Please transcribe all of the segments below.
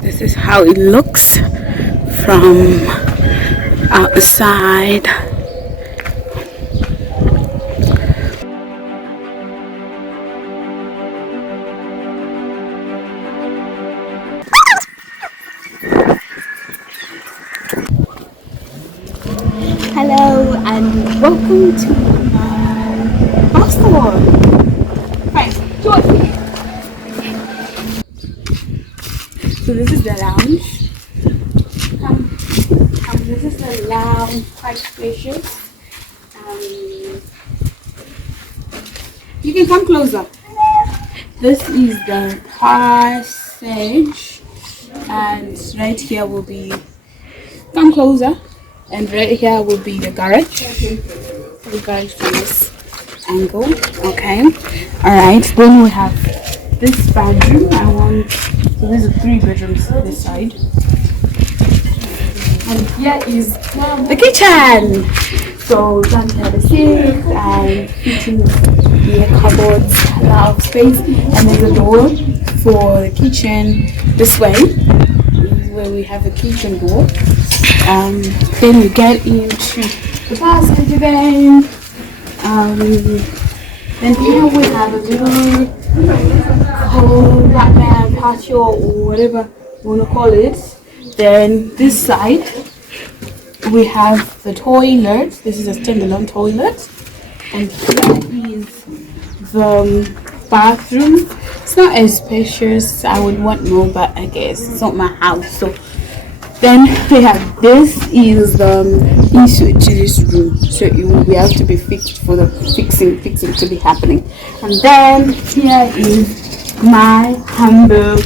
This is how it looks from outside. Hello and welcome to my house tour. Right, join me. So this is the lounge. This is the lounge, quite spacious. You can come closer. This is the passage, and right here will be, come closer, and right here will be the garage. The garage from this angle. Okay. Alright, then we have this bedroom. So there's 3 bedrooms on this side. And here is the kitchen. So down here the sink and kitchen, the cupboards, a lot of space, and there's a door for the kitchen. This way is where we have the kitchen door. Then we get into the passage again. Then here we have a little Batman patio or whatever you want to call it. Then this side we have the toilet. This is a standalone toilet, and here is the bathroom. It's not as spacious. I would want more, but I guess it's not my house. So then we have, this is the insert to this room, so it will have to be fixed for the fixing to be happening. And then here is my humble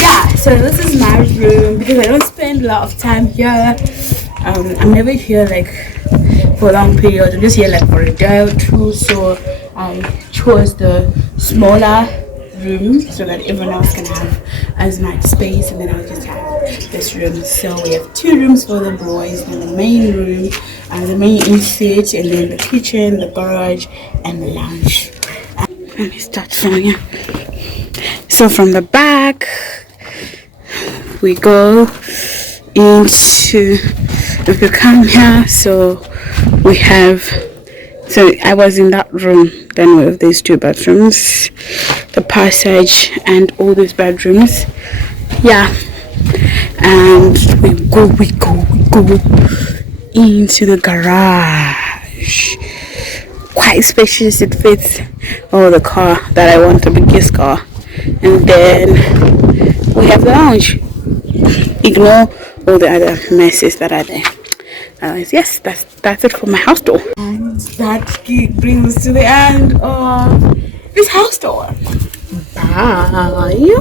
yeah, so this is my room because I don't spend a lot of time here. I'm never here like for a long period. I'm just here like for a day or two, so I chose the smaller room so that everyone else can have as much space, and then I'll just have this room. So we have 2 rooms for the boys, then the main room and the main insert, and then the kitchen, the garage, and the lounge. Let me start from here. So from the back we go into, if you come here, so we have, so I was in that room, then we have these 2 bathrooms, the passage, and all these bedrooms. Yeah, and we go into the garage. Quite spacious. It fits the car that I want, the biggest car. And then we have the lounge. Ignore all the other messes that are there. Yes, that's it for my house tour. And that brings us to the end of this house tour. Bye.